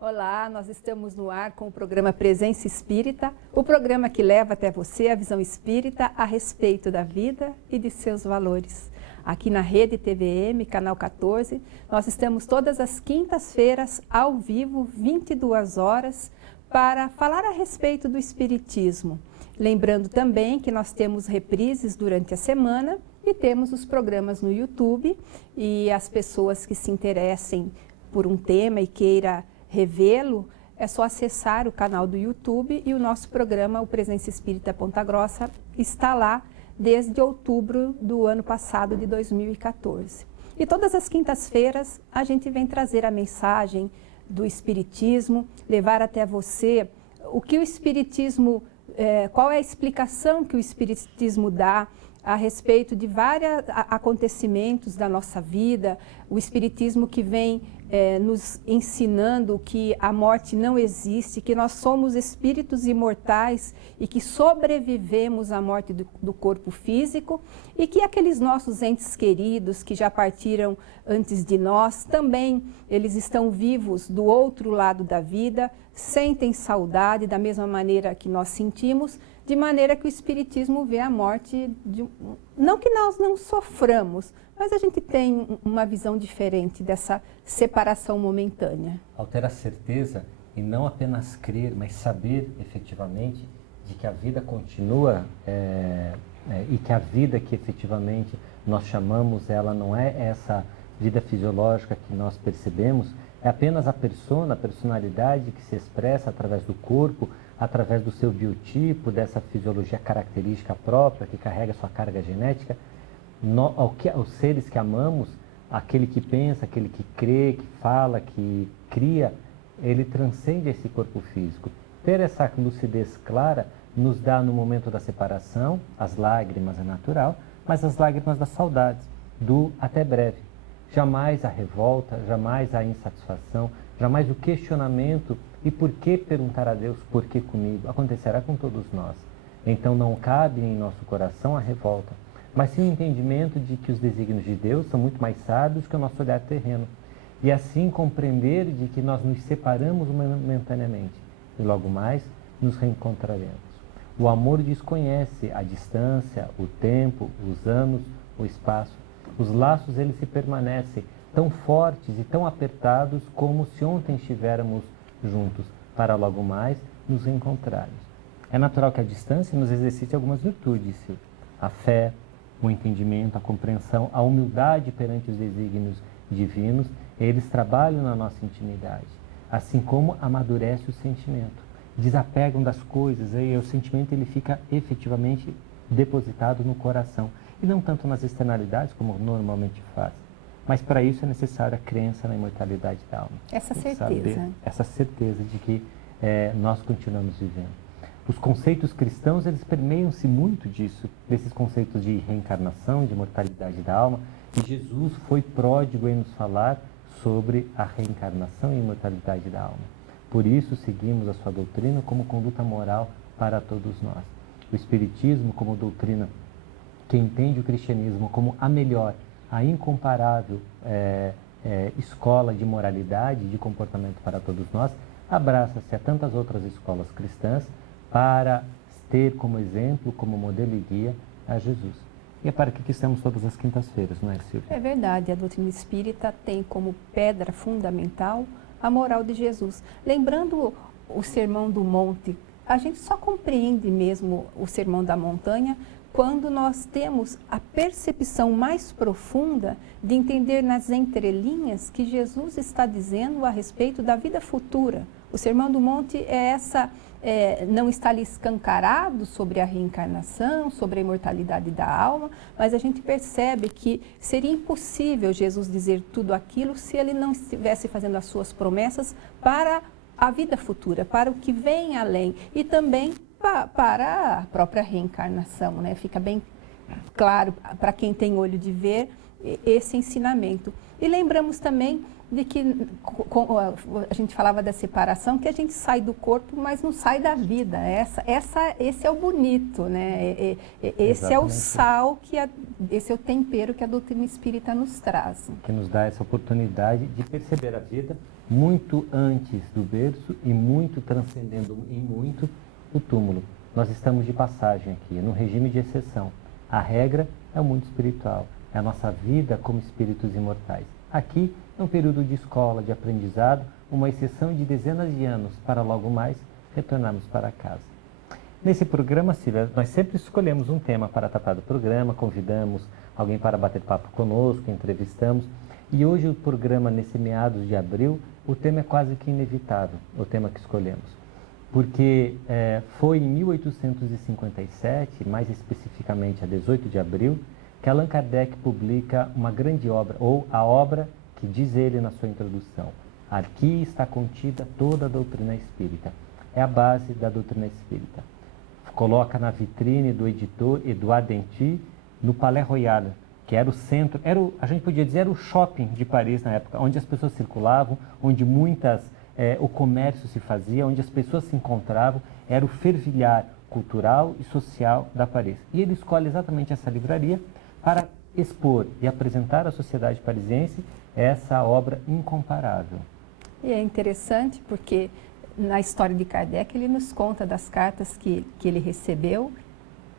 Olá, nós estamos no ar com o programa Presença Espírita, o programa que leva até você a visão espírita a respeito da vida e de seus valores. Aqui na Rede TVM, canal 14, nós estamos todas as quintas-feiras ao vivo, 22 horas, para falar a respeito do Espiritismo. Lembrando também que nós temos reprises durante a semana e temos os programas no YouTube, e as pessoas que se interessem por um tema e queira revê-lo, é só acessar o canal do YouTube, e o nosso programa, o Presença Espírita Ponta Grossa, está lá desde outubro do ano passado, de 2014. E todas as quintas-feiras a gente vem trazer a mensagem do Espiritismo, levar até você o que o Espiritismo, qual é a explicação que o Espiritismo dá a respeito de vários acontecimentos da nossa vida, o Espiritismo que vem nos ensinando que a morte não existe, que nós somos espíritos imortais e que sobrevivemos à morte do corpo físico, e que aqueles nossos entes queridos que já partiram antes de nós, também eles estão vivos do outro lado da vida, sentem saudade da mesma maneira que nós sentimos, de maneira que o Espiritismo vê a morte, não que nós não soframos, mas a gente tem uma visão diferente dessa separação momentânea. Ao ter a certeza, e não apenas crer, mas saber efetivamente de que a vida continua, e que a vida que efetivamente nós chamamos, ela não é essa vida fisiológica que nós percebemos, é apenas a personalidade que se expressa através do corpo, através do seu biotipo, dessa fisiologia característica própria, que carrega sua carga genética. Os seres que amamos, aquele que pensa, aquele que crê, que fala, que cria, ele transcende esse corpo físico. Ter essa lucidez clara nos dá, no momento da separação, as lágrimas é natural, mas as lágrimas da saudade, do até breve. Jamais a revolta, jamais a insatisfação, jamais o questionamento. E por que perguntar a Deus, por que comigo? Acontecerá com todos nós. Então não cabe em nosso coração a revolta, mas sim o entendimento de que os desígnios de Deus são muito mais sábios que o nosso olhar terreno. E assim compreender de que nós nos separamos momentaneamente e logo mais nos reencontraremos. O amor desconhece a distância, o tempo, os anos, o espaço. Os laços, eles se permanecem tão fortes e tão apertados como se ontem estivéramos juntos, para logo mais nos reencontrarmos. É natural que a distância nos exercite algumas virtudes, Silvia. A fé, o entendimento, a compreensão, a humildade perante os desígnios divinos, eles trabalham na nossa intimidade, assim como amadurece o sentimento. Desapegam das coisas, e o sentimento ele fica efetivamente depositado no coração, e não tanto nas externalidades, como normalmente faz. Mas para isso é necessária a crença na imortalidade da alma. Essa certeza. Essa certeza de que nós continuamos vivendo. Os conceitos cristãos, eles permeiam-se muito disso, desses conceitos de reencarnação, de imortalidade da alma. E Jesus foi pródigo em nos falar sobre a reencarnação e imortalidade da alma. Por isso, seguimos a sua doutrina como conduta moral para todos nós. O Espiritismo, como doutrina que entende o cristianismo como a melhor, a incomparável escola de moralidade e de comportamento para todos nós, abraça-se a tantas outras escolas cristãs para ter como exemplo, como modelo e guia a Jesus. E é para que estamos todas as quintas-feiras, não é, Silvia? É verdade, a doutrina espírita tem como pedra fundamental a moral de Jesus. Lembrando o Sermão do Monte, a gente só compreende mesmo o Sermão da Montanha quando nós temos a percepção mais profunda de entender nas entrelinhas que Jesus está dizendo a respeito da vida futura. O Sermão do Monte não está ali escancarado sobre a reencarnação, sobre a imortalidade da alma, mas a gente percebe que seria impossível Jesus dizer tudo aquilo se ele não estivesse fazendo as suas promessas para a vida futura, para o que vem além, e também para a própria reencarnação, né? Fica bem claro para quem tem olho de ver esse ensinamento. E lembramos também de que a gente falava da separação, que a gente sai do corpo, mas não sai da vida. Esse é o bonito, né? Esse é o sal, esse é o tempero que a doutrina espírita nos traz. Que nos dá essa oportunidade de perceber a vida muito antes do berço e muito transcendendo em muito o túmulo. Nós estamos de passagem aqui, num regime de exceção. A regra é o mundo espiritual, é a nossa vida como espíritos imortais. Aqui é um período de escola, de aprendizado, uma exceção de dezenas de anos para logo mais retornarmos para casa. Nesse programa, Silvia, nós sempre escolhemos um tema para tratar do programa, convidamos alguém para bater papo conosco, entrevistamos. E hoje o programa, nesse meados de abril, o tema é quase que inevitável, o tema que escolhemos. Porque foi em 1857, mais especificamente a 18 de abril, que Allan Kardec publica uma grande obra, ou a obra que diz ele na sua introdução. Aqui está contida toda a doutrina espírita. É a base da doutrina espírita. Coloca na vitrine do editor Edouard Denty, no Palais Royal, que era o centro, a gente podia dizer, era o shopping de Paris na época, onde as pessoas circulavam, onde o comércio se fazia, onde as pessoas se encontravam, era o fervilhar cultural e social da Paris. E ele escolhe exatamente essa livraria para expor e apresentar à sociedade parisiense essa obra incomparável. E é interessante porque na história de Kardec ele nos conta das cartas que ele recebeu,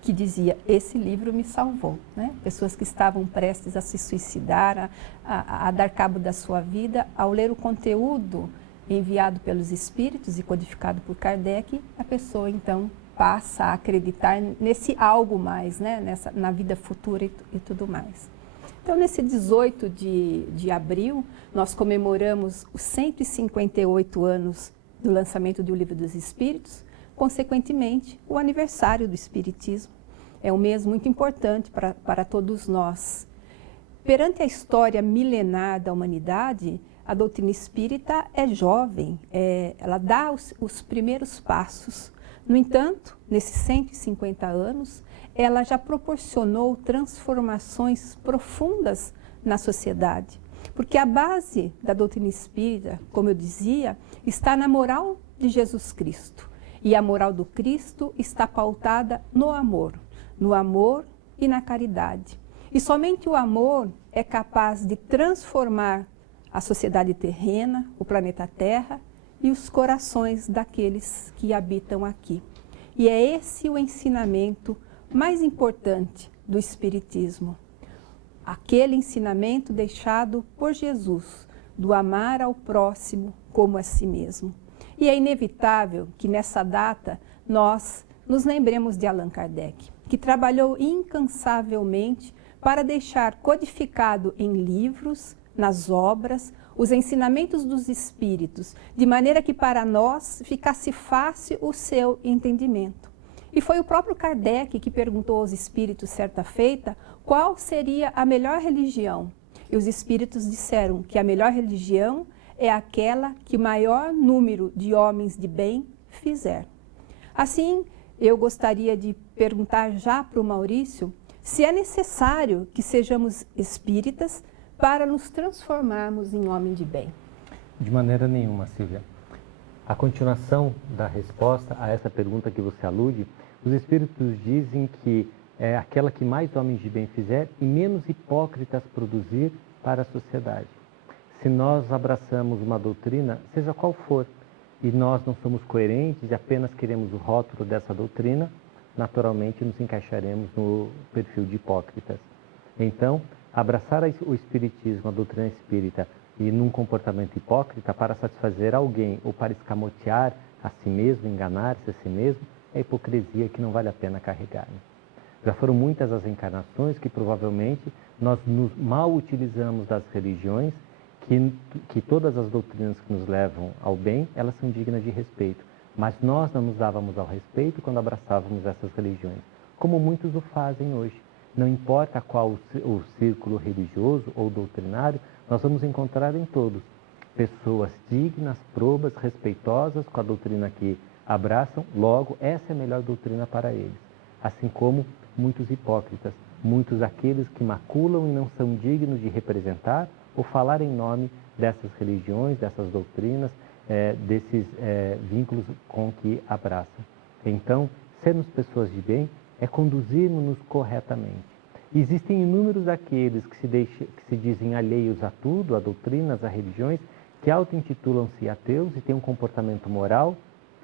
que dizia, esse livro me salvou, né? Pessoas que estavam prestes a se suicidar, a dar cabo da sua vida, ao ler o conteúdo enviado pelos espíritos e codificado por Kardec, a pessoa então passa a acreditar nesse algo mais, né? Na vida futura e tudo mais. Então, nesse 18 de abril, nós comemoramos os 158 anos do lançamento do Livro dos Espíritos, consequentemente, o aniversário do Espiritismo. É um mês muito importante para todos nós. Perante a história milenar da humanidade, a doutrina espírita é jovem, ela dá os primeiros passos. No entanto, nesses 150 anos, ela já proporcionou transformações profundas na sociedade. Porque a base da doutrina espírita, como eu dizia, está na moral de Jesus Cristo. E a moral do Cristo está pautada no amor e na caridade. E somente o amor é capaz de transformar a sociedade terrena, o planeta Terra e os corações daqueles que habitam aqui. E é esse o ensinamento mais importante do Espiritismo. Aquele ensinamento deixado por Jesus, do amar ao próximo como a si mesmo. E é inevitável que nessa data nós nos lembremos de Allan Kardec, que trabalhou incansavelmente para deixar codificado em livros, nas obras, os ensinamentos dos espíritos, de maneira que para nós ficasse fácil o seu entendimento. E foi o próprio Kardec que perguntou aos espíritos certa feita qual seria a melhor religião. E os espíritos disseram que a melhor religião é aquela que o maior número de homens de bem fizer. Assim, eu gostaria de perguntar já para o Maurício se é necessário que sejamos espíritas para nos transformarmos em homem de bem. De maneira nenhuma, Silvia. A continuação da resposta a essa pergunta que você alude, os espíritos dizem que é aquela que mais homens de bem fizer e menos hipócritas produzir para a sociedade. Se nós abraçamos uma doutrina, seja qual for, e nós não somos coerentes e apenas queremos o rótulo dessa doutrina, naturalmente nos encaixaremos no perfil de hipócritas. Então, abraçar o espiritismo, a doutrina espírita, e num comportamento hipócrita para satisfazer alguém ou para escamotear a si mesmo, enganar-se a si mesmo, é hipocrisia que não vale a pena carregar. Já foram muitas as encarnações que provavelmente nós nos mal utilizamos das religiões, que todas as doutrinas que nos levam ao bem, elas são dignas de respeito. Mas nós não nos dávamos ao respeito quando abraçávamos essas religiões, como muitos o fazem hoje. Não importa qual o círculo religioso ou doutrinário, nós vamos encontrar em todos pessoas dignas, probas, respeitosas com a doutrina que abraçam, logo essa é a melhor doutrina para eles. Assim como muitos hipócritas, muitos aqueles que maculam e não são dignos de representar ou falar em nome dessas religiões, dessas doutrinas, desses vínculos com que abraçam. Então, sermos pessoas de bem é conduzirmos-nos corretamente. Existem inúmeros daqueles que se dizem alheios a tudo, a doutrinas, a religiões, que auto-intitulam-se ateus e têm um comportamento moral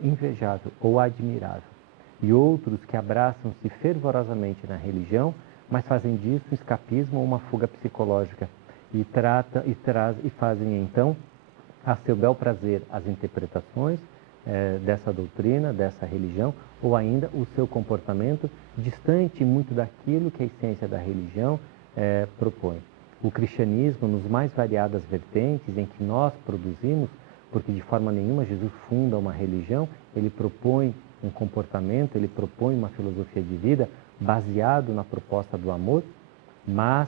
invejável ou admirável. E outros que abraçam-se fervorosamente na religião, mas fazem disso um escapismo ou uma fuga psicológica e fazem então a seu bel prazer as interpretações dessa doutrina, dessa religião, ou ainda o seu comportamento distante muito daquilo que a essência da religião propõe. O cristianismo, nos mais variadas vertentes em que nós produzimos, porque de forma nenhuma Jesus funda uma religião, ele propõe um comportamento, ele propõe uma filosofia de vida baseado na proposta do amor, mas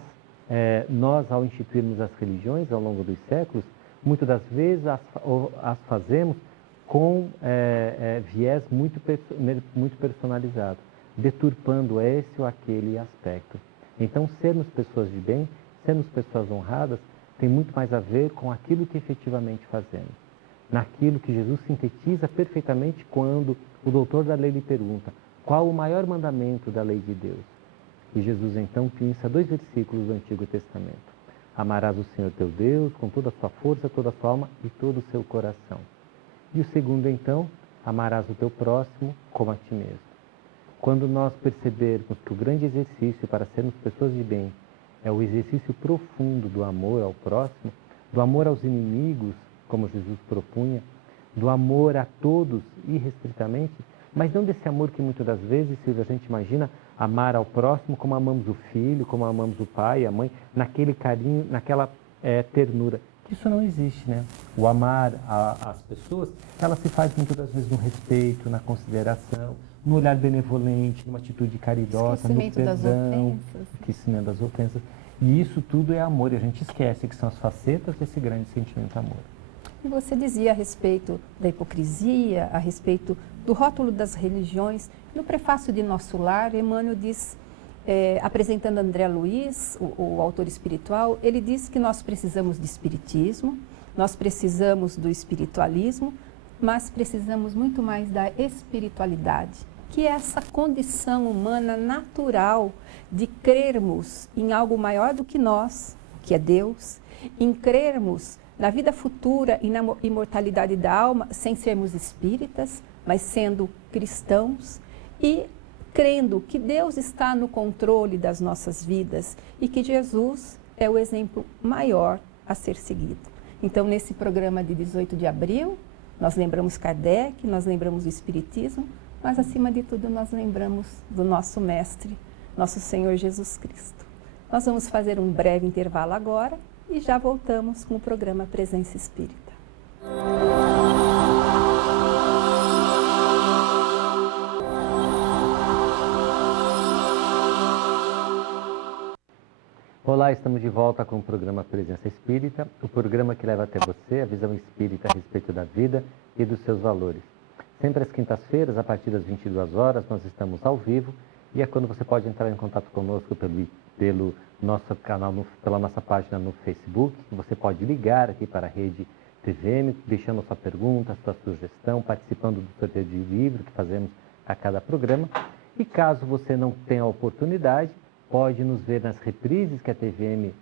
nós, ao instituirmos as religiões ao longo dos séculos, muitas das vezes as fazemos com viés muito personalizado, deturpando esse ou aquele aspecto. Então, sermos pessoas de bem, sermos pessoas honradas, tem muito mais a ver com aquilo que efetivamente fazemos. Naquilo que Jesus sintetiza perfeitamente quando o doutor da lei lhe pergunta: qual o maior mandamento da lei de Deus? E Jesus então pinça 2 versículos do Antigo Testamento. Amarás o Senhor teu Deus com toda a sua força, toda a sua alma e todo o seu coração. E o segundo então, amarás o teu próximo como a ti mesmo. Quando nós percebermos que o grande exercício para sermos pessoas de bem é o exercício profundo do amor ao próximo, do amor aos inimigos, como Jesus propunha, do amor a todos irrestritamente, mas não desse amor que muitas das vezes, Silvia, a gente imagina amar ao próximo como amamos o filho, como amamos o pai, a mãe, naquele carinho, naquela ternura. Isso não existe, né? O amar as pessoas, ela se faz muitas das vezes no respeito, na consideração, no olhar benevolente, numa atitude caridosa, no perdão, esquecimento das ofensas. E isso tudo é amor, e a gente esquece que são as facetas desse grande sentimento amor. E você dizia a respeito da hipocrisia, a respeito do rótulo das religiões. No prefácio de Nosso Lar, Emmanuel diz, apresentando André Luiz, o autor espiritual, ele diz que nós precisamos de espiritismo, nós precisamos do espiritualismo, mas precisamos muito mais da espiritualidade, que é essa condição humana natural de crermos em algo maior do que nós, que é Deus, em crermos na vida futura e na imortalidade da alma, sem sermos espíritas, mas sendo cristãos, e crendo que Deus está no controle das nossas vidas e que Jesus é o exemplo maior a ser seguido. Então, nesse programa de 18 de abril, nós lembramos Kardec, nós lembramos o Espiritismo, mas, acima de tudo, nós lembramos do nosso Mestre, nosso Senhor Jesus Cristo. Nós vamos fazer um breve intervalo agora e já voltamos com o programa Presença Espírita. Olá, estamos de volta com o programa Presença Espírita, o programa que leva até você a visão espírita a respeito da vida e dos seus valores. Sempre às quintas-feiras, a partir das 22 horas, nós estamos ao vivo e é quando você pode entrar em contato conosco pelo nosso canal, pela nossa página no Facebook. Você pode ligar aqui para a Rede TVM, deixando a sua pergunta, a sua sugestão, participando do sorteio de livro que fazemos a cada programa. E caso você não tenha a oportunidade, pode nos ver nas reprises que a TVM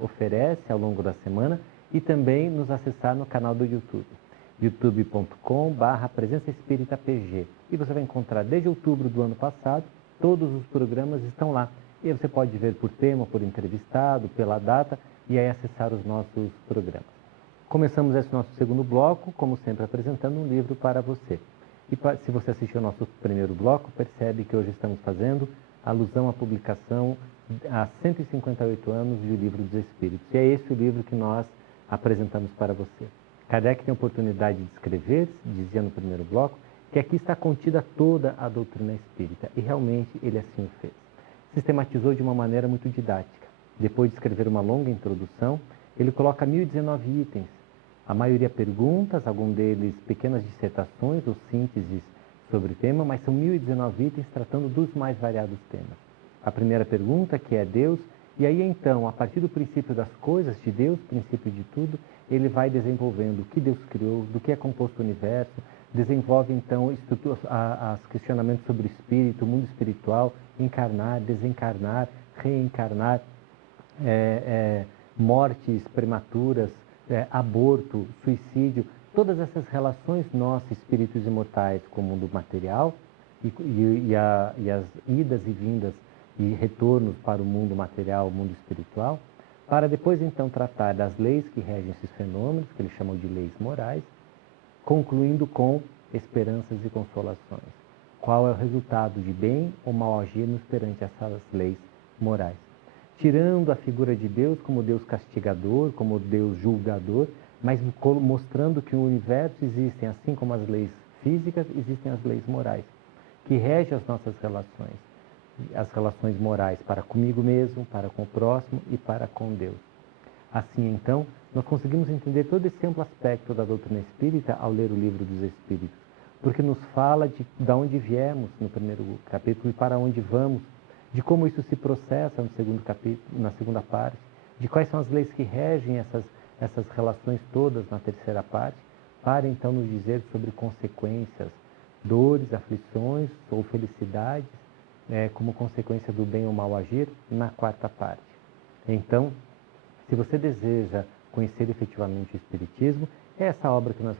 oferece ao longo da semana e também nos acessar no canal do YouTube, youtube.com/Presença Espírita PG. E você vai encontrar desde outubro do ano passado, todos os programas estão lá. E aí você pode ver por tema, por entrevistado, pela data e aí acessar os nossos programas. Começamos esse nosso segundo bloco, como sempre, apresentando um livro para você. E se você assistiu ao nosso primeiro bloco, percebe que hoje estamos fazendo alusão à publicação há 158 anos do Livro dos Espíritos. E é esse o livro que nós apresentamos para você. Kardec tem a oportunidade de escrever, dizia no primeiro bloco, que aqui está contida toda a doutrina espírita. E realmente ele assim o fez. Sistematizou de uma maneira muito didática. Depois de escrever uma longa introdução, ele coloca 1019 itens. A maioria perguntas, algum deles pequenas dissertações ou sínteses sobre o tema, mas são 1019 itens tratando dos mais variados temas. A primeira pergunta, que é Deus, e aí então, a partir do princípio das coisas, de Deus, princípio de tudo, ele vai desenvolvendo o que Deus criou, do que é composto o universo, desenvolve então os questionamentos sobre o espírito, o mundo espiritual, encarnar, desencarnar, reencarnar, mortes prematuras, aborto, suicídio, todas essas relações nossas, espíritos imortais, com o mundo material e as idas e vindas e retornos para o mundo material, o mundo espiritual, para depois então tratar das leis que regem esses fenômenos, que eles chamam de leis morais, concluindo com esperanças e consolações. Qual é o resultado de bem ou mal agirmos perante essas leis morais? Tirando a figura de Deus como Deus castigador, como Deus julgador, mas mostrando que no universo existem, assim como as leis físicas, existem as leis morais, que regem as nossas relações morais para comigo mesmo, para com o próximo e para com Deus. Assim, então, nós conseguimos entender todo esse amplo aspecto da doutrina espírita ao ler o Livro dos Espíritos, porque nos fala de onde viemos no primeiro capítulo e para onde vamos, de como isso se processa no segundo capítulo, na segunda parte, de quais são as leis que regem essas relações todas na terceira parte, para então nos dizer sobre consequências, dores, aflições ou felicidades, como consequência do bem ou mal agir, na quarta parte. Então, se você deseja conhecer efetivamente o Espiritismo, é essa obra que nós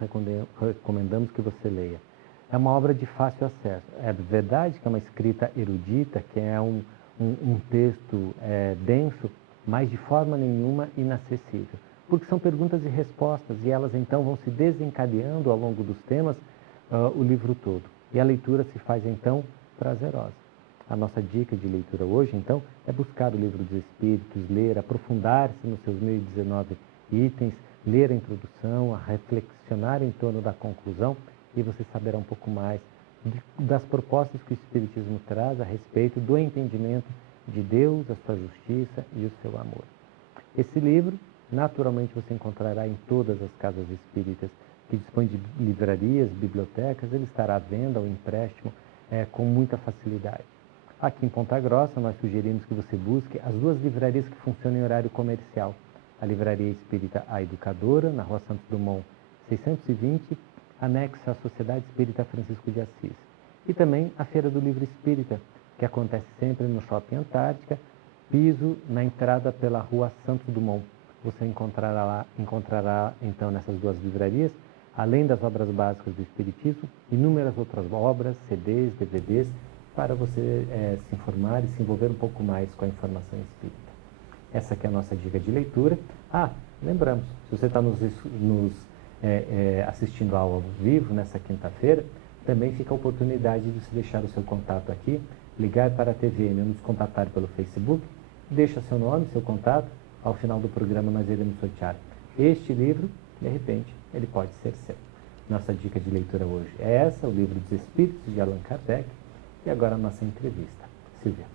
recomendamos que você leia. É uma obra de fácil acesso. É verdade que é uma escrita erudita, que é um texto denso, mas de forma nenhuma inacessível. Porque são perguntas e respostas, e elas então vão se desencadeando ao longo dos temas o livro todo. E a leitura se faz então prazerosa. A nossa dica de leitura hoje, então, é buscar o Livro dos Espíritos, ler, aprofundar-se nos seus 1019 itens, ler a introdução, a reflexionar em torno da conclusão, e você saberá um pouco mais das propostas que o Espiritismo traz a respeito do entendimento de Deus, a sua justiça e o seu amor. Esse livro, naturalmente, você encontrará em todas as casas espíritas que dispõem de livrarias, bibliotecas, ele estará à venda ou empréstimo com muita facilidade. Aqui em Ponta Grossa, nós sugerimos que você busque as duas livrarias que funcionam em horário comercial. A Livraria Espírita A Educadora, na Rua Santos Dumont 620, anexa à Sociedade Espírita Francisco de Assis. E também a Feira do Livro Espírita, que acontece sempre no Shopping Antártica, piso na entrada pela Rua Santos Dumont. Você encontrará então nessas duas livrarias, além das obras básicas do Espiritismo, inúmeras outras obras, CDs, DVDs, para você se informar e se envolver um pouco mais com a informação espírita. Essa aqui é a nossa dica de leitura. Lembramos, se você está nos assistindo ao vivo nessa quinta-feira, também fica a oportunidade de você deixar o seu contato aqui, ligar para a TVM ou nos contatar pelo Facebook, deixa seu nome, seu contato, ao final do programa nós iremos sortear este livro, de repente ele pode ser seu. Nossa dica de leitura hoje é essa, o Livro dos Espíritos, de Allan Kardec. E agora a nossa entrevista. Silvia.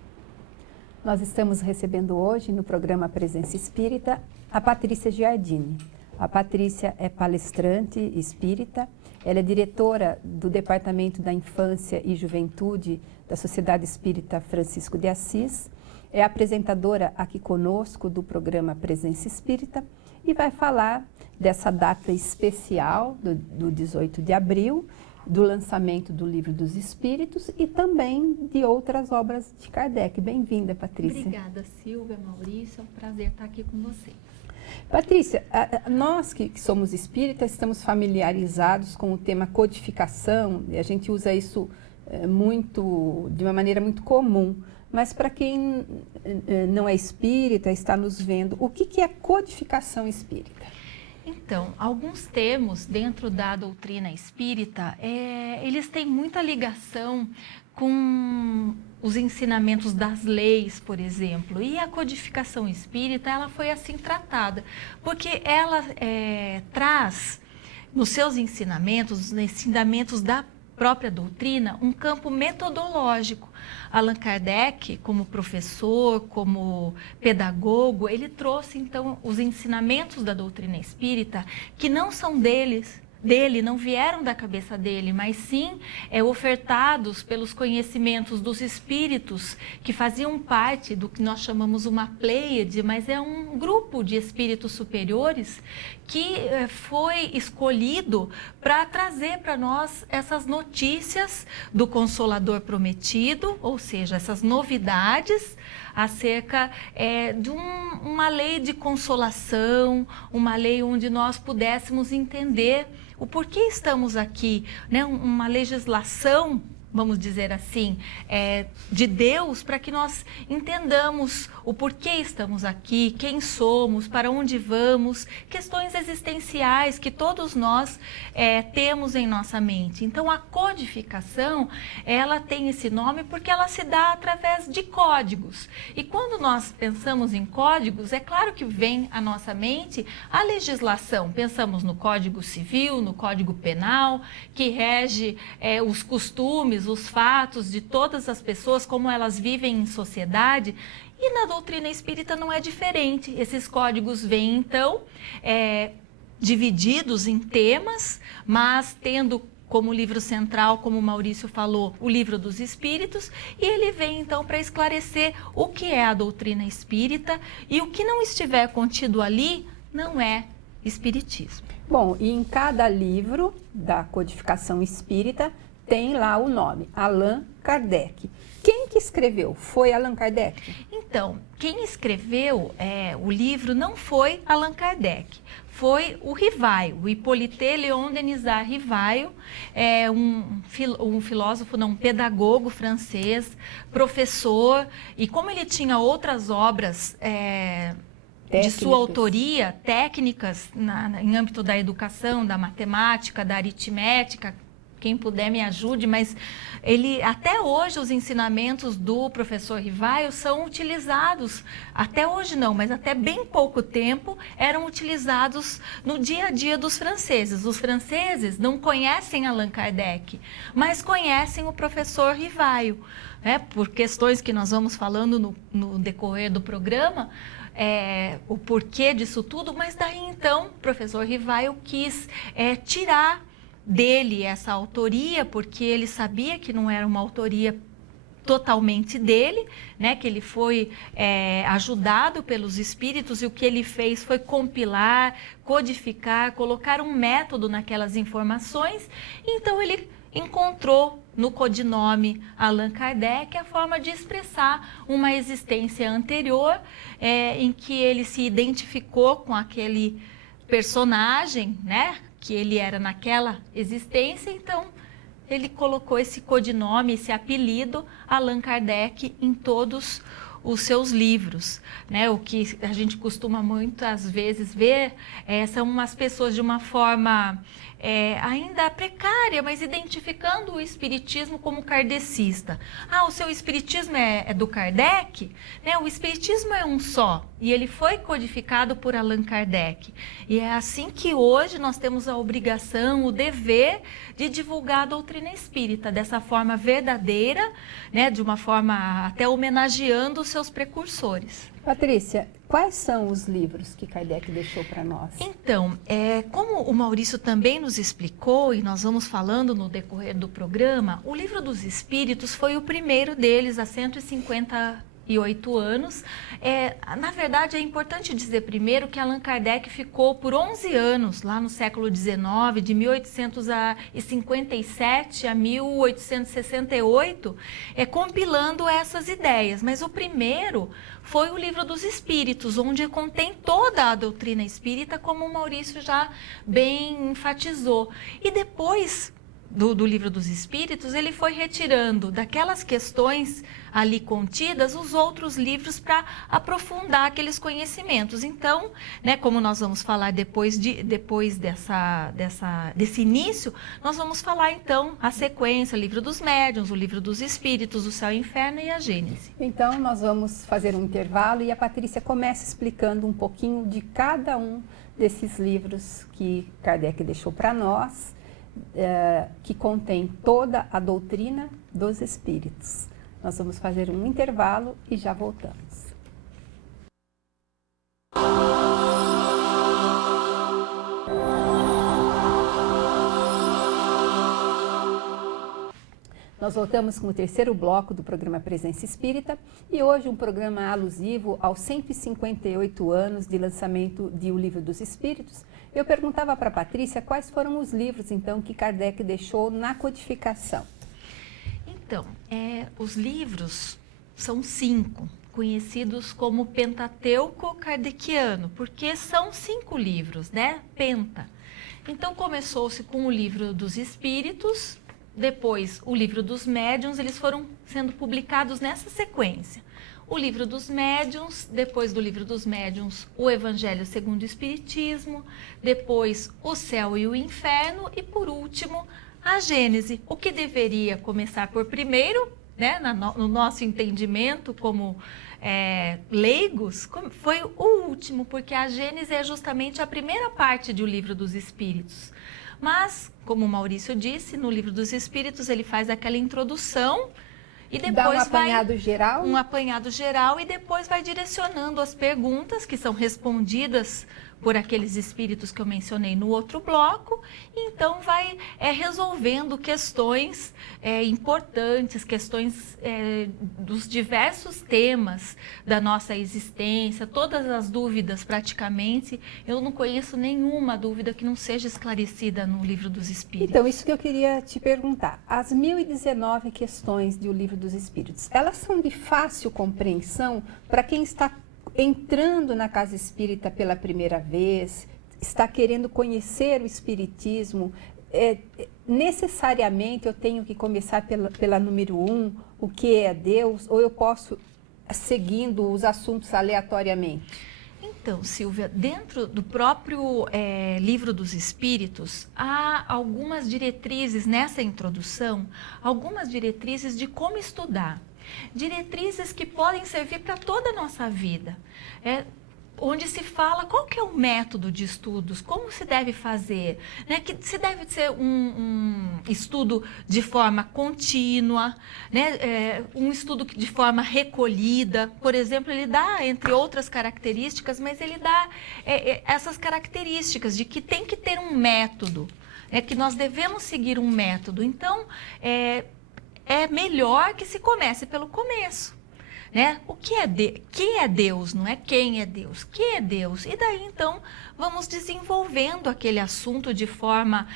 Nós estamos recebendo hoje no programa Presença Espírita a Patrícia Giardini. A Patrícia é palestrante espírita, ela é diretora do Departamento da Infância e Juventude da Sociedade Espírita Francisco de Assis, é apresentadora aqui conosco do programa Presença Espírita e vai falar dessa data especial do 18 de abril, do lançamento do Livro dos Espíritos e também de outras obras de Kardec. Bem-vinda, Patrícia. Obrigada, Silvia, Maurício, é um prazer estar aqui com vocês. Patrícia, nós que somos espíritas estamos familiarizados com o tema codificação, e a gente usa isso de uma maneira muito comum, mas para quem não é espírita, está nos vendo, o que é codificação espírita? Então, alguns termos dentro da doutrina espírita, eles têm muita ligação com os ensinamentos das leis, por exemplo. E a codificação espírita, ela foi assim tratada, porque ela traz nos seus ensinamentos, nos ensinamentos da própria doutrina, um campo metodológico. Allan Kardec, como professor, como pedagogo, ele trouxe então os ensinamentos da doutrina espírita, que não são deles, dele, não vieram da cabeça dele, mas sim ofertados pelos conhecimentos dos espíritos que faziam parte do que nós chamamos uma pleiade, mas é um grupo de espíritos superiores que foi escolhido para trazer para nós essas notícias do Consolador prometido, ou seja, essas novidades acerca de uma lei de consolação, uma lei onde nós pudéssemos entender o porquê estamos aqui, né? Uma legislação, vamos dizer assim, de Deus, para que nós entendamos o porquê estamos aqui, quem somos, para onde vamos, questões existenciais que todos nós temos em nossa mente. Então, a codificação, ela tem esse nome porque ela se dá através de códigos. E quando nós pensamos em códigos, é claro que vem à nossa mente a legislação. Pensamos no Código Civil, no Código Penal, que rege os costumes, os fatos de todas as pessoas, como elas vivem em sociedade. E na doutrina espírita não é diferente. Esses códigos vêm, então, divididos em temas, mas tendo como livro central, como o Maurício falou, o Livro dos Espíritos, e ele vem, então, para esclarecer o que é a doutrina espírita, e o que não estiver contido ali não é espiritismo. Bom, e em cada livro da codificação espírita tem lá o nome, Allan Kardec. Quem que escreveu? Foi Allan Kardec? Então, quem escreveu o livro não foi Allan Kardec, foi o Rivaio, o Hippolyte Léon Denisard Rivaio, um filósofo, não, um pedagogo francês, professor, e como ele tinha outras obras de sua autoria, técnicas em âmbito da educação, da matemática, da aritmética, quem puder me ajude, mas até hoje os ensinamentos do professor Rivaio são utilizados, até hoje não, mas até bem pouco tempo eram utilizados no dia a dia dos franceses. Os franceses não conhecem Allan Kardec, mas conhecem o professor Rivaio, né? Por questões que nós vamos falando no decorrer do programa, o porquê disso tudo, mas daí então o professor Rivaio quis tirar dele essa autoria, porque ele sabia que não era uma autoria totalmente dele, né, que ele foi ajudado pelos espíritos, e o que ele fez foi compilar, codificar, colocar um método naquelas informações. Então ele encontrou no codinome Allan Kardec a forma de expressar uma existência anterior, em que ele se identificou com aquele personagem, né, que ele era naquela existência. Então ele colocou esse codinome, esse apelido Allan Kardec em todos os seus livros, né? O que a gente costuma muitas vezes ver são umas pessoas de uma forma ainda precária, mas identificando o espiritismo como kardecista. O seu espiritismo é do Kardec? Né? O espiritismo é um só, e ele foi codificado por Allan Kardec. E é assim que hoje nós temos a obrigação, o dever de divulgar a doutrina espírita, dessa forma verdadeira, né? De uma forma até homenageando os seus precursores. Patrícia, quais são os livros que Kardec deixou para nós? Então, como o Maurício também nos explicou, e nós vamos falando no decorrer do programa, o Livro dos Espíritos foi o primeiro deles, há 158 anos. Na verdade, é importante dizer primeiro que Allan Kardec ficou por 11 anos, lá no século XIX, de 1857 a 1868, compilando essas ideias. Mas o primeiro foi o Livro dos Espíritos, onde contém toda a doutrina espírita, como o Maurício já bem enfatizou. E depois do Livro dos Espíritos, ele foi retirando daquelas questões ali contidas os outros livros para aprofundar aqueles conhecimentos. Então, né, como nós vamos falar depois desse início, nós vamos falar então a sequência, o Livro dos Médiuns, o Livro dos Espíritos, o Céu e o Inferno e a Gênese. Então, nós vamos fazer um intervalo e a Patrícia começa explicando um pouquinho de cada um desses livros que Kardec deixou para nós, que contém toda a doutrina dos espíritos. Nós vamos fazer um intervalo e já voltamos. Nós voltamos com o terceiro bloco do programa Presença Espírita e hoje um programa alusivo aos 158 anos de lançamento de O Livro dos Espíritos. Eu perguntava para a Patrícia quais foram os livros, então, que Kardec deixou na codificação. Então, os livros são 5, conhecidos como Pentateuco Kardeciano, porque são 5 livros, né? Penta. Então, começou-se com o Livro dos Espíritos, depois o Livro dos Médiuns, eles foram sendo publicados nessa sequência. O Livro dos Médiuns, depois do Livro dos Médiuns, o Evangelho segundo o Espiritismo, depois o Céu e o Inferno e, por último, a Gênese. O que deveria começar por primeiro, né, no nosso entendimento como leigos, foi o último, porque a Gênese é justamente a primeira parte do Livro dos Espíritos. Mas, como o Maurício disse, no Livro dos Espíritos ele faz aquela introdução e depois dá um apanhado geral? Um apanhado geral e depois vai direcionando as perguntas que são respondidas por aqueles espíritos que eu mencionei no outro bloco, e então vai resolvendo questões importantes, questões dos diversos temas da nossa existência, todas as dúvidas praticamente. Eu não conheço nenhuma dúvida que não seja esclarecida no Livro dos Espíritos. Então, isso que eu queria te perguntar. As 1019 questões do Livro dos Espíritos, elas são de fácil compreensão para quem está entrando na casa espírita pela primeira vez, está querendo conhecer o espiritismo? Necessariamente eu tenho que começar pela número 1, o que é Deus, ou eu posso seguindo os assuntos aleatoriamente? Então, Silvia, dentro do próprio Livro dos Espíritos, há algumas diretrizes nessa introdução, algumas diretrizes de como estudar. Diretrizes que podem servir para toda a nossa vida, onde se fala qual que é o método de estudos, como se deve fazer, né? Que se deve ser um estudo de forma contínua, né? Um estudo de forma recolhida. Por exemplo, ele dá, entre outras características, mas ele dá essas características de que tem que ter um método, que nós devemos seguir um método. Então, é melhor que se comece pelo começo, né? O que é Deus, não é quem é Deus, que é Deus? E daí, então, vamos desenvolvendo aquele assunto de forma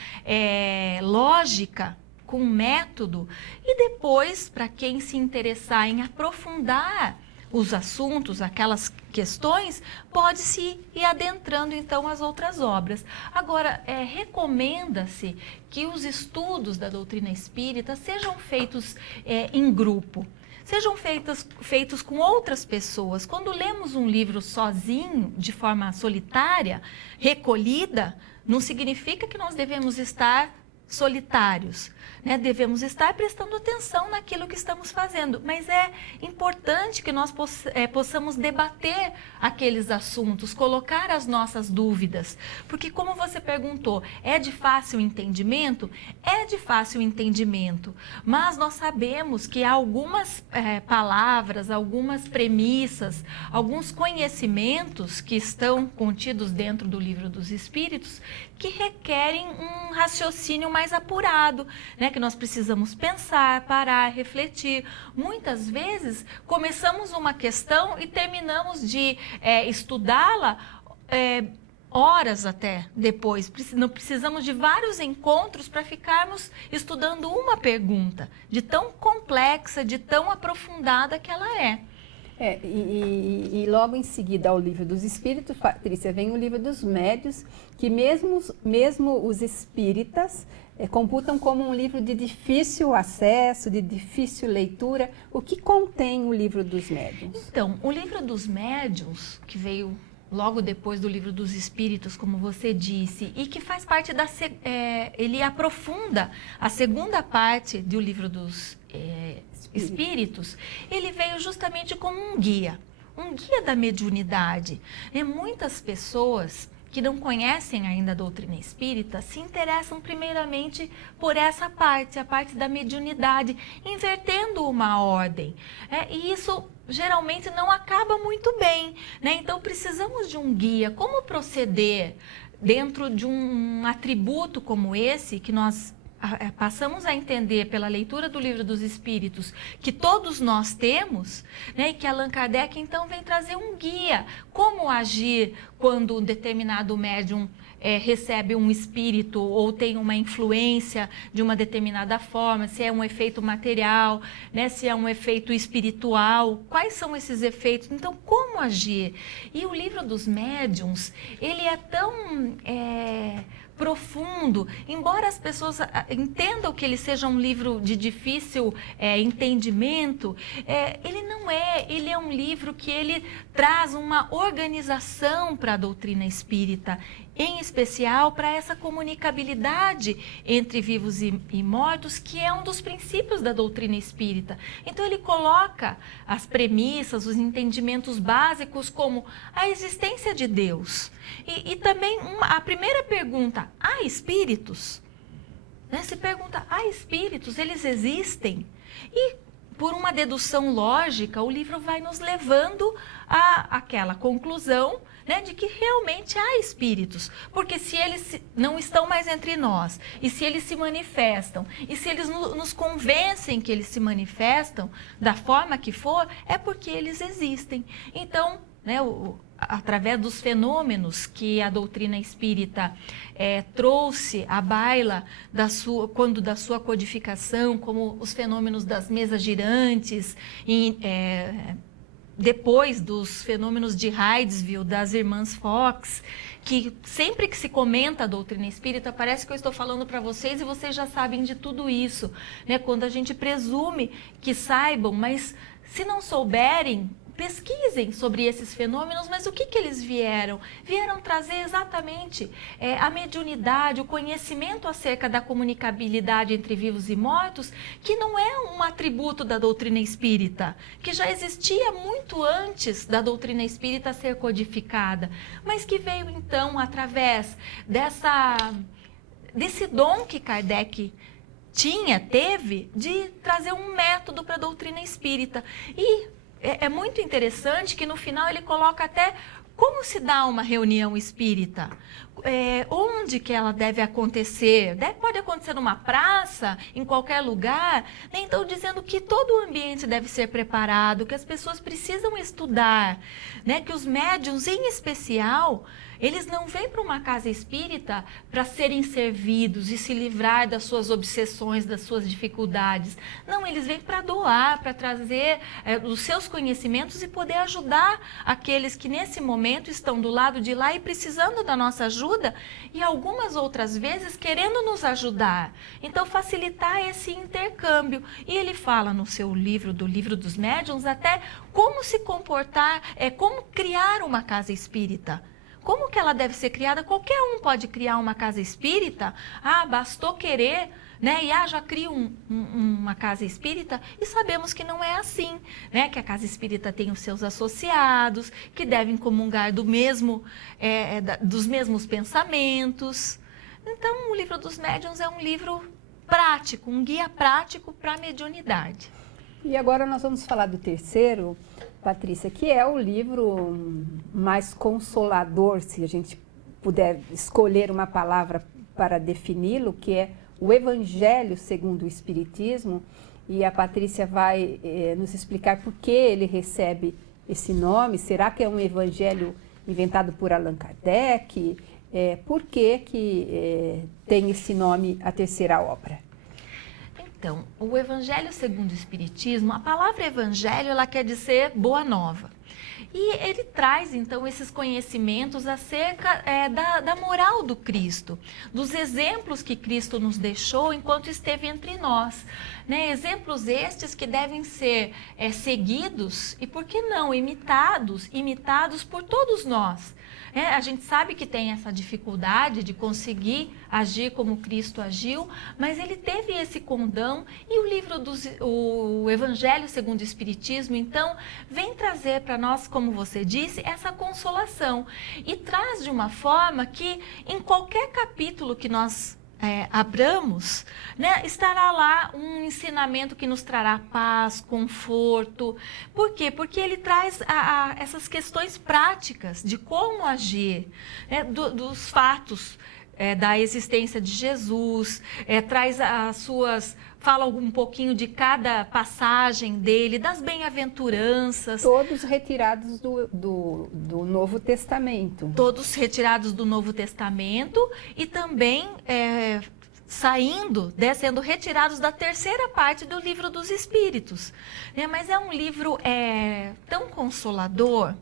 lógica, com método, e depois, para quem se interessar em aprofundar os assuntos, aquelas questões, pode-se ir adentrando, então, as outras obras. Agora, recomenda-se que os estudos da doutrina espírita sejam feitos em grupo, sejam feitos com outras pessoas. Quando lemos um livro sozinho, de forma solitária, recolhida, não significa que nós devemos estar solitários, né? Devemos estar prestando atenção naquilo que estamos fazendo, mas é importante que nós possamos debater aqueles assuntos, colocar as nossas dúvidas, porque, como você perguntou, é de fácil entendimento? É de fácil entendimento, mas nós sabemos que há algumas palavras, algumas premissas, alguns conhecimentos que estão contidos dentro do Livro dos Espíritos que requerem um raciocínio mais apurado, né? Que nós precisamos pensar, parar, refletir. Muitas vezes começamos uma questão e terminamos de estudá-la horas até depois. Não precisamos de vários encontros para ficarmos estudando uma pergunta, de tão complexa, de tão aprofundada que ela é. E logo em seguida ao Livro dos Espíritos, Patrícia, vem o Livro dos Médiuns, que mesmo os espíritas computam como um livro de difícil acesso, de difícil leitura. O que contém o Livro dos Médiuns? Então, o Livro dos Médiuns, que veio logo depois do Livro dos Espíritos, como você disse, e que faz parte ele aprofunda a segunda parte do Livro dos Espíritos, ele veio justamente como um guia da mediunidade. Muitas pessoas que não conhecem ainda a doutrina espírita se interessam primeiramente por essa parte, a parte da mediunidade, invertendo uma ordem. E isso geralmente não acaba muito bem, né? Então precisamos de um guia. Como proceder dentro de um atributo como esse, que nós passamos a entender pela leitura do Livro dos Espíritos que todos nós temos, né, e que Allan Kardec então vem trazer um guia, como agir quando um determinado médium recebe um espírito ou tem uma influência de uma determinada forma, se é um efeito material, né, se é um efeito espiritual, quais são esses efeitos, então como agir? E o Livro dos Médiuns, ele é tão profundo, embora as pessoas entendam que ele seja um livro de difícil entendimento, ele não é, ele é um livro que ele traz uma organização para a doutrina espírita, em especial para essa comunicabilidade entre vivos e mortos, que é um dos princípios da doutrina espírita. Então ele coloca as premissas, os entendimentos básicos, como a existência de Deus. E também a primeira pergunta, há espíritos? Né? Se pergunta, há espíritos? Eles existem? E por uma dedução lógica, o livro vai nos levando àquela conclusão, né, de que realmente há espíritos, porque se eles não estão mais entre nós, e se eles se manifestam, e se eles nos convencem que eles se manifestam da forma que for, é porque eles existem. Então, né, através dos fenômenos que a doutrina espírita trouxe à baila quando da sua codificação, como os fenômenos das mesas girantes, depois dos fenômenos de Hydesville, das irmãs Fox, que sempre que se comenta a doutrina espírita, parece que eu estou falando para vocês e vocês já sabem de tudo isso, né? Quando a gente presume que saibam, mas se não souberem, pesquisem sobre esses fenômenos, mas o que eles vieram? Vieram trazer exatamente a mediunidade, o conhecimento acerca da comunicabilidade entre vivos e mortos, que não é um atributo da doutrina espírita, que já existia muito antes da doutrina espírita ser codificada, mas que veio então através desse dom que Kardec teve de trazer um método para a doutrina espírita. E é muito interessante que no final ele coloca até como se dá uma reunião espírita, onde que ela deve acontecer, pode acontecer numa praça, em qualquer lugar, né? Então dizendo que todo o ambiente deve ser preparado, que as pessoas precisam estudar, né? Que os médiuns em especial, eles não vêm para uma casa espírita para serem servidos e se livrar das suas obsessões, das suas dificuldades. Não, eles vêm para doar, para trazer os seus conhecimentos e poder ajudar aqueles que nesse momento estão do lado de lá e precisando da nossa ajuda e algumas outras vezes querendo nos ajudar. Então, facilitar esse intercâmbio. E ele fala no seu livro, do Livro dos Médiuns, até como se comportar, como criar uma casa espírita. Como que ela deve ser criada? Qualquer um pode criar uma casa espírita. Bastou querer, né? E já crio uma casa espírita. E sabemos que não é assim, né? Que a casa espírita tem os seus associados, que devem comungar dos mesmos pensamentos. Então, o Livro dos Médiuns é um livro prático, um guia prático para a mediunidade. E agora nós vamos falar do terceiro, Patrícia, que é o livro mais consolador, se a gente puder escolher uma palavra para defini-lo, que é o Evangelho segundo o Espiritismo. E a Patrícia vai nos explicar por que ele recebe esse nome. Será que é um evangelho inventado por Allan Kardec? Por que tem esse nome, a terceira obra? Então, o Evangelho segundo o Espiritismo, a palavra Evangelho, ela quer dizer boa nova. E ele traz, então, esses conhecimentos acerca da moral do Cristo, dos exemplos que Cristo nos deixou enquanto esteve entre nós. Né? Exemplos estes que devem ser seguidos e, por que não, imitados por todos nós. A gente sabe que tem essa dificuldade de conseguir agir como Cristo agiu, mas ele teve esse condão e o Evangelho segundo o Espiritismo, então, vem trazer para nós, como você disse, essa consolação. E traz de uma forma que em qualquer capítulo que nós abramos, né, estará lá um ensinamento que nos trará paz, conforto. Por quê? Porque ele traz essas questões práticas de como agir, dos fatos da existência de Jesus, traz fala um pouquinho de cada passagem dele, das bem-aventuranças. Todos retirados do Novo Testamento. Todos retirados do Novo Testamento e também sendo retirados da terceira parte do Livro dos Espíritos. Mas é um livro tão consolador,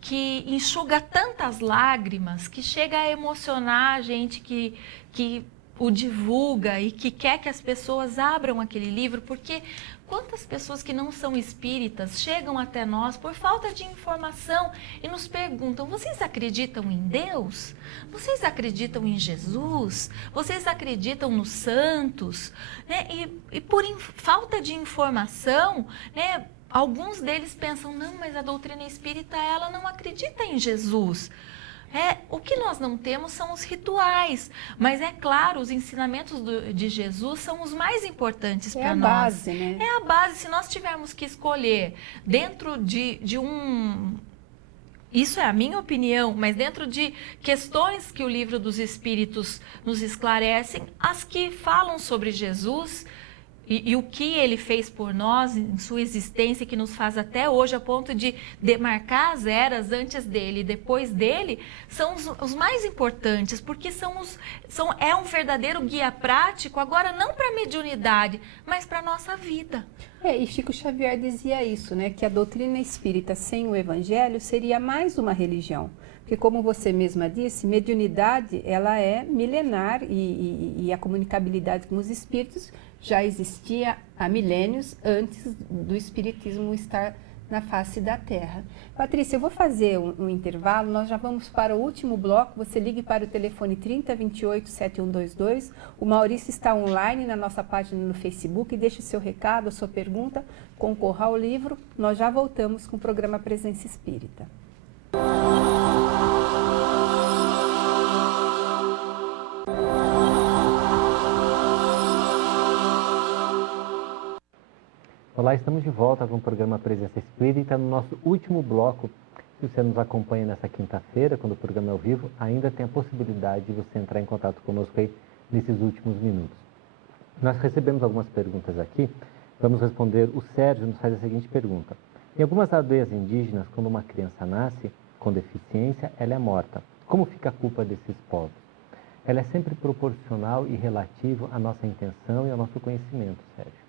que enxuga tantas lágrimas, que chega a emocionar a gente que o divulga e que quer que as pessoas abram aquele livro, porque quantas pessoas que não são espíritas chegam até nós por falta de informação e nos perguntam: vocês acreditam em Deus? Vocês acreditam em Jesus? Vocês acreditam nos santos? E por falta de informação, alguns deles pensam: não, mas a doutrina espírita, ela não acredita em Jesus. O que nós não temos são os rituais, mas é claro, os ensinamentos de Jesus são os mais importantes para nós. É a base, né? É a base. Se nós tivermos que escolher dentro de um... Isso é a minha opinião, mas dentro de questões que o Livro dos Espíritos nos esclarecem, as que falam sobre Jesus e o que ele fez por nós em sua existência, que nos faz até hoje a ponto de demarcar as eras antes dele e depois dele, são os mais importantes, porque é um verdadeiro guia prático, agora não para a mediunidade, mas para a nossa vida. E Chico Xavier dizia isso, né? Que a doutrina espírita sem o evangelho seria mais uma religião. Porque, como você mesma disse, mediunidade, ela é milenar e a comunicabilidade com os espíritos já existia há milênios antes do espiritismo estar na face da Terra. Patrícia, eu vou fazer um intervalo, nós já vamos para o último bloco, você ligue para o telefone 3028-7122, o Maurício está online na nossa página no Facebook, deixe seu recado, a sua pergunta, concorra ao livro, nós já voltamos com o programa Presença Espírita. Olá, estamos de volta com o programa Presença Espírita, no nosso último bloco. Se você nos acompanha nessa quinta-feira, quando o programa é ao vivo, ainda tem a possibilidade de você entrar em contato conosco aí nesses últimos minutos. Nós recebemos algumas perguntas aqui, vamos responder. O Sérgio nos faz a seguinte pergunta: em algumas aldeias indígenas, quando uma criança nasce com deficiência, ela é morta. Como fica a culpa desses povos? Ela é sempre proporcional e relativa à nossa intenção e ao nosso conhecimento, Sérgio.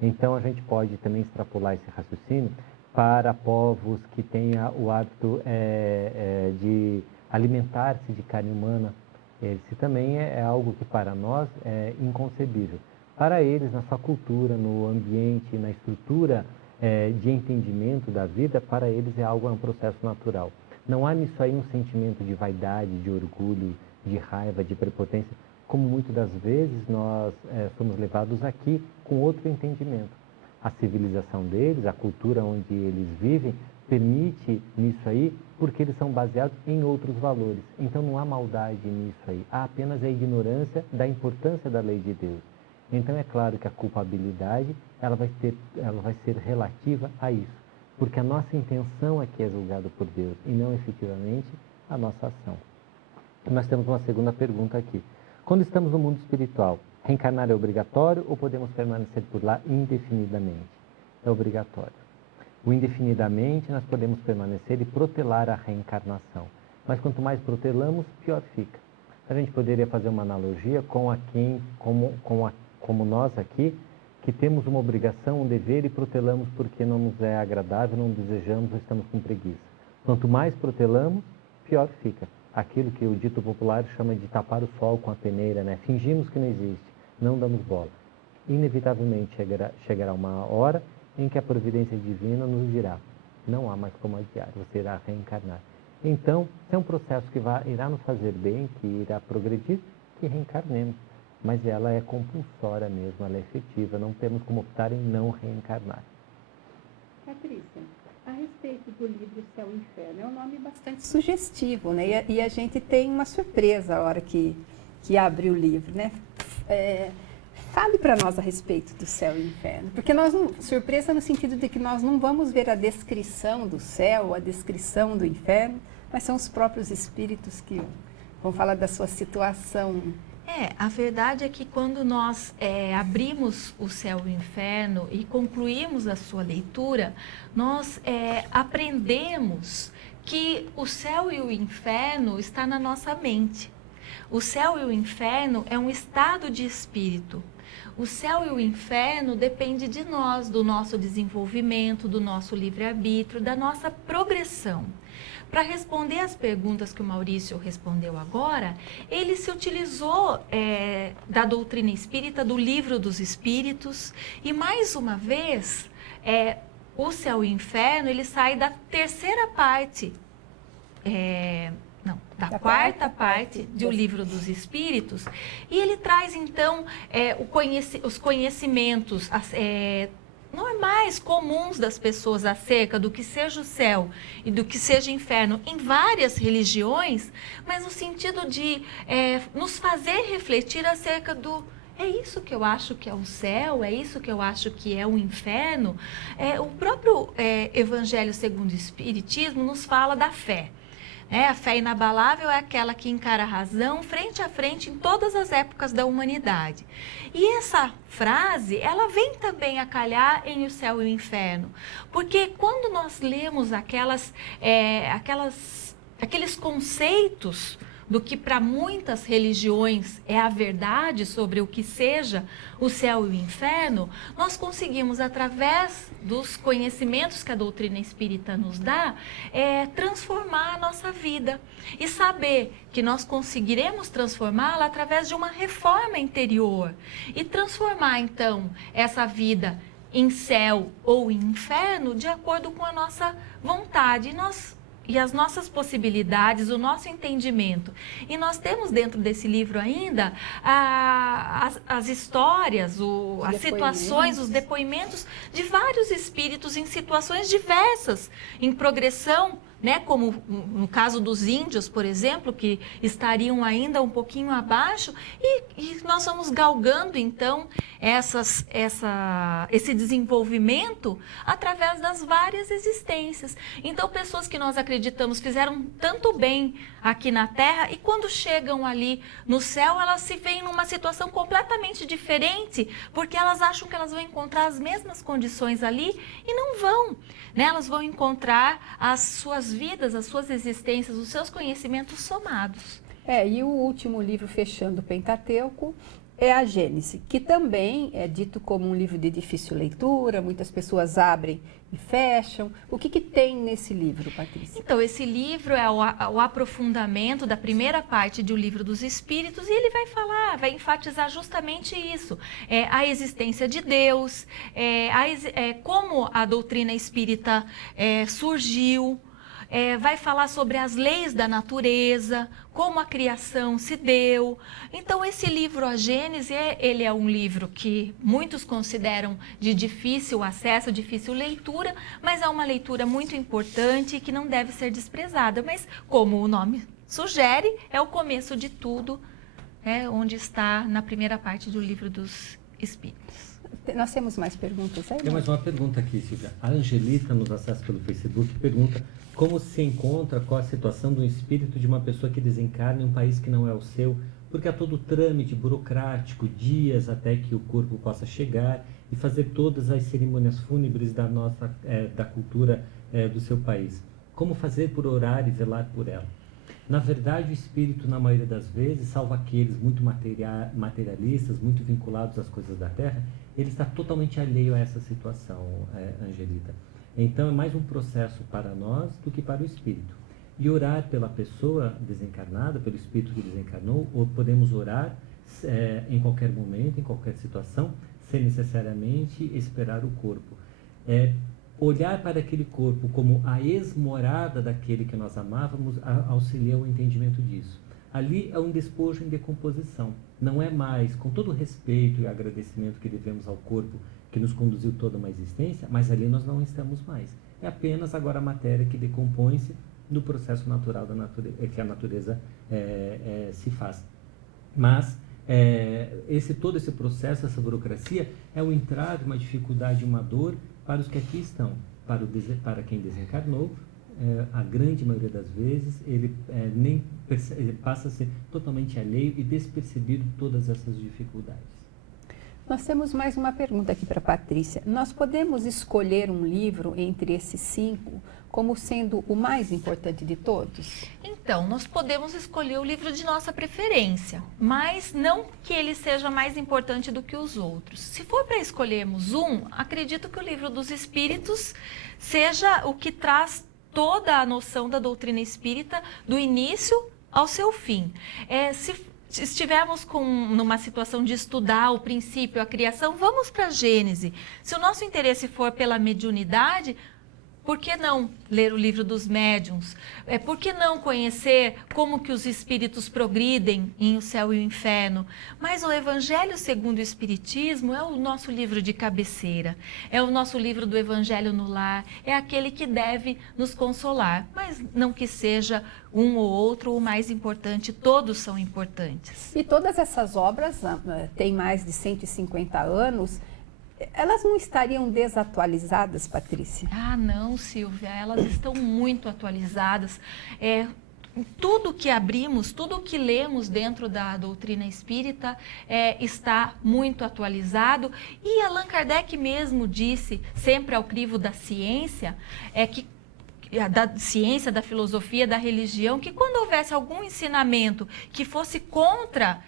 Então, a gente pode também extrapolar esse raciocínio para povos que tenham o hábito de alimentar-se de carne humana. Esse também é algo que para nós é inconcebível. Para eles, na sua cultura, no ambiente, na estrutura de entendimento da vida, para eles é um processo natural. Não há nisso aí um sentimento de vaidade, de orgulho, de raiva, de prepotência, como muitas das vezes nós somos levados aqui com outro entendimento. A civilização deles, a cultura onde eles vivem, permite nisso aí, porque eles são baseados em outros valores. Então não há maldade nisso aí, há apenas a ignorância da importância da lei de Deus. Então é claro que a culpabilidade ela vai ser relativa a isso, porque a nossa intenção aqui é julgada por Deus e não efetivamente a nossa ação. Nós temos uma segunda pergunta aqui. Quando estamos no mundo espiritual, reencarnar é obrigatório ou podemos permanecer por lá indefinidamente? É obrigatório. O indefinidamente nós podemos permanecer e protelar a reencarnação. Mas quanto mais protelamos, pior fica. A gente poderia fazer uma analogia como nós aqui, que temos uma obrigação, um dever e protelamos porque não nos é agradável, não desejamos ou estamos com preguiça. Quanto mais protelamos, pior fica. Aquilo que o dito popular chama de tapar o sol com a peneira, né? Fingimos que não existe, não damos bola. Inevitavelmente chegará uma hora em que a providência divina nos dirá: não há mais como adiar, você irá reencarnar. Então, se é um processo que irá nos fazer bem, que irá progredir, que reencarnemos. Mas ela é compulsória mesmo, ela é efetiva, não temos como optar em não reencarnar. Patrícia, a respeito do livro Céu e Inferno, é um nome bastante sugestivo, né? E a gente tem uma surpresa a hora que abre o livro, né? Fale para nós a respeito do Céu e Inferno, porque surpresa no sentido de que nós não vamos ver a descrição do céu, a descrição do inferno, mas são os próprios espíritos que Vamos falar da sua situação. A verdade é que quando nós abrimos o Céu e o Inferno e concluímos a sua leitura, nós aprendemos que o céu e o inferno está na nossa mente. O céu e o inferno é um estado de espírito. O céu e o inferno depende de nós, do nosso desenvolvimento, do nosso livre-arbítrio, da nossa progressão. Para responder às perguntas que o Maurício respondeu agora, ele se utilizou da doutrina espírita, do Livro dos Espíritos, e mais uma vez, o céu e o inferno, ele sai da terceira parte, da quarta parte do Livro dos Espíritos, e ele traz então os conhecimentos normais, comuns das pessoas acerca do que seja o céu e do que seja o inferno em várias religiões, mas no sentido de nos fazer refletir acerca do é isso que eu acho que é o céu, é isso que eu acho que é o inferno. O próprio Evangelho segundo o Espiritismo nos fala da fé. A fé inabalável é aquela que encara a razão frente a frente em todas as épocas da humanidade. E essa frase, ela vem também a calhar em O Céu e o Inferno. Porque quando nós lemos aqueles conceitos do que para muitas religiões é a verdade sobre o que seja o céu e o inferno, nós conseguimos, através dos conhecimentos que a doutrina espírita nos dá, transformar a nossa vida e saber que nós conseguiremos transformá-la através de uma reforma interior e transformar, então, essa vida em céu ou em inferno de acordo com a nossa vontade. E as nossas possibilidades, o nosso entendimento. E nós temos dentro desse livro ainda as histórias, as situações, os depoimentos de vários espíritos em situações diversas, em progressão, como no caso dos índios, por exemplo, que estariam ainda um pouquinho abaixo, e nós vamos galgando, então, esse desenvolvimento através das várias existências. Então, pessoas que nós acreditamos fizeram tanto bem aqui na Terra, e quando chegam ali no céu, elas se veem numa situação completamente diferente, porque elas acham que elas vão encontrar as mesmas condições ali, e não vão. Elas vão encontrar as suas vidas, as suas existências, os seus conhecimentos somados. E o último livro fechando o Pentateuco é a Gênese, que também é dito como um livro de difícil leitura, muitas pessoas abrem e fecham. O que tem nesse livro, Patrícia? Então, esse livro é o aprofundamento da primeira parte do Livro dos Espíritos, e ele vai enfatizar justamente isso, a existência de Deus, como a doutrina espírita surgiu. Vai falar sobre as leis da natureza, como a criação se deu. Então, esse livro, A Gênese, ele é um livro que muitos consideram de difícil acesso, difícil leitura, mas é uma leitura muito importante e que não deve ser desprezada. Mas, como o nome sugere, é o começo de tudo, onde está na primeira parte do Livro dos Espíritos. Nós temos mais perguntas aí? Tem mais uma pergunta aqui, Silvia. A Angelita, nos acessa pelo Facebook, pergunta como se encontra com a situação do espírito de uma pessoa que desencarna em um país que não é o seu, porque há todo o trâmite burocrático, dias até que o corpo possa chegar e fazer todas as cerimônias fúnebres da cultura do seu país. Como fazer por orar e velar por ela? Na verdade, o espírito, na maioria das vezes, salvo aqueles muito materialistas, muito vinculados às coisas da terra, ele está totalmente alheio a essa situação, Angelita. Então, é mais um processo para nós do que para o espírito. E orar pela pessoa desencarnada, pelo espírito que desencarnou, ou podemos orar em qualquer momento, em qualquer situação, sem necessariamente esperar o corpo. Olhar para aquele corpo como a ex-morada daquele que nós amávamos auxilia o entendimento disso. Ali é um despojo em decomposição. Não é mais, com todo o respeito e agradecimento que devemos ao corpo que nos conduziu toda uma existência, mas ali nós não estamos mais. É apenas agora a matéria que decompõe-se no processo natural que a natureza se faz. Mas todo esse processo, essa burocracia, é um entrave, uma dificuldade, uma dor para os que aqui estão, para quem desencarnou, a grande maioria das vezes, ele ele passa a ser totalmente alheio e despercebido todas essas dificuldades. Nós temos mais uma pergunta aqui para a Patrícia. Nós podemos escolher um livro entre esses 5 como sendo o mais importante de todos? Então, nós podemos escolher o livro de nossa preferência, mas não que ele seja mais importante do que os outros. Se for para escolhermos um, acredito que o Livro dos Espíritos seja o que traz toda a noção da doutrina espírita do início ao seu fim. Se estivermos numa situação de estudar o princípio, a criação, vamos para a Gênese. Se o nosso interesse for pela mediunidade, por que não ler o Livro dos Médiuns? Por que não conhecer como que os espíritos progridem em O Céu e o Inferno? Mas o Evangelho segundo o Espiritismo é o nosso livro de cabeceira, é o nosso livro do Evangelho no Lar, é aquele que deve nos consolar, mas não que seja um ou outro o mais importante, todos são importantes. E todas essas obras têm mais de 150 anos. Elas não estariam desatualizadas, Patrícia? Ah, não, Silvia, elas estão muito atualizadas. Tudo que abrimos, tudo que lemos dentro da doutrina espírita está muito atualizado. E Allan Kardec mesmo disse, sempre ao crivo da ciência, da ciência, da filosofia, da religião, que quando houvesse algum ensinamento que fosse contra,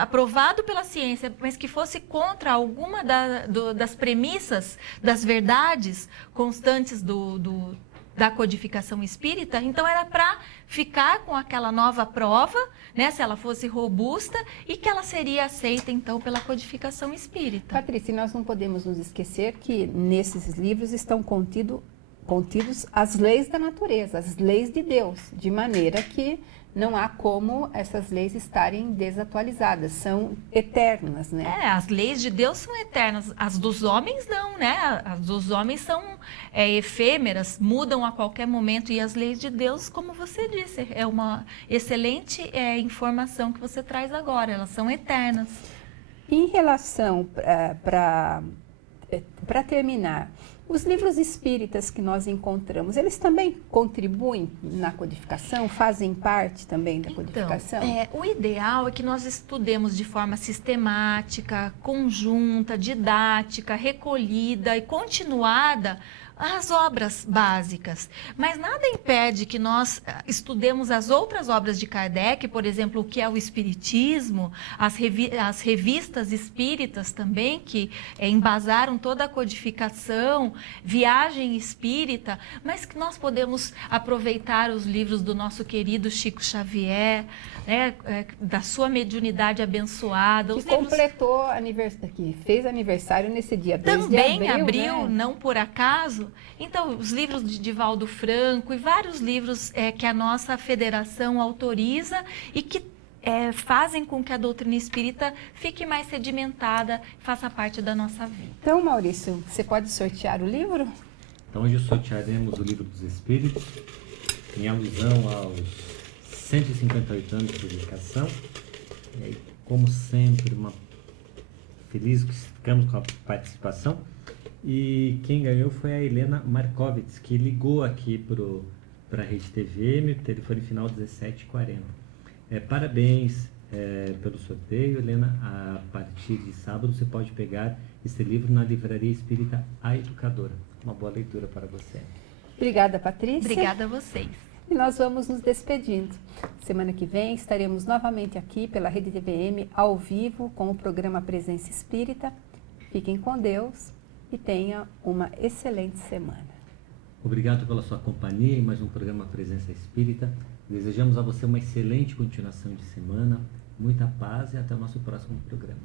aprovado pela ciência, mas que fosse contra alguma das premissas, das verdades constantes da codificação espírita, então era para ficar com aquela nova prova, se ela fosse robusta, e que ela seria aceita então pela codificação espírita. Patrícia, nós não podemos nos esquecer que nesses livros estão contidos as leis da natureza, as leis de Deus, de maneira que não há como essas leis estarem desatualizadas, são eternas, As leis de Deus são eternas, as dos homens não, As dos homens são efêmeras, mudam a qualquer momento, e as leis de Deus, como você disse, é uma excelente informação que você traz agora, elas são eternas. Em relação, para terminar, os livros espíritas que nós encontramos, eles também contribuem na codificação, fazem parte também da codificação? O ideal é que nós estudemos de forma sistemática, conjunta, didática, recolhida e continuada as obras básicas, mas nada impede que nós estudemos as outras obras de Kardec, por exemplo, o que é o Espiritismo, as revistas espíritas também, que embasaram toda a codificação, Viagem Espírita, mas que nós podemos aproveitar os livros do nosso querido Chico Xavier, da sua mediunidade abençoada. Que completou que fez aniversário nesse dia 2 também de abril, abril, não por acaso. Então, os livros de Divaldo Franco e vários livros que a nossa federação autoriza e que fazem com que a doutrina espírita fique mais sedimentada, faça parte da nossa vida. Então, Maurício, você pode sortear o livro? Então, hoje sortearemos o Livro dos Espíritos, em alusão aos 158 anos de publicação. E aí, como sempre, feliz que ficamos com a participação. E quem ganhou foi a Helena Markovits, que ligou aqui para a Rede TVM, telefone final 1740. Parabéns pelo sorteio, Helena. A partir de sábado você pode pegar esse livro na Livraria Espírita A Educadora. Uma boa leitura para você. Obrigada, Patrícia. Obrigada a vocês. E nós vamos nos despedindo. Semana que vem estaremos novamente aqui pela Rede TVM, ao vivo, com o programa Presença Espírita. Fiquem com Deus e tenha uma excelente semana. Obrigado pela sua companhia em mais um programa Presença Espírita. Desejamos a você uma excelente continuação de semana, muita paz e até o nosso próximo programa.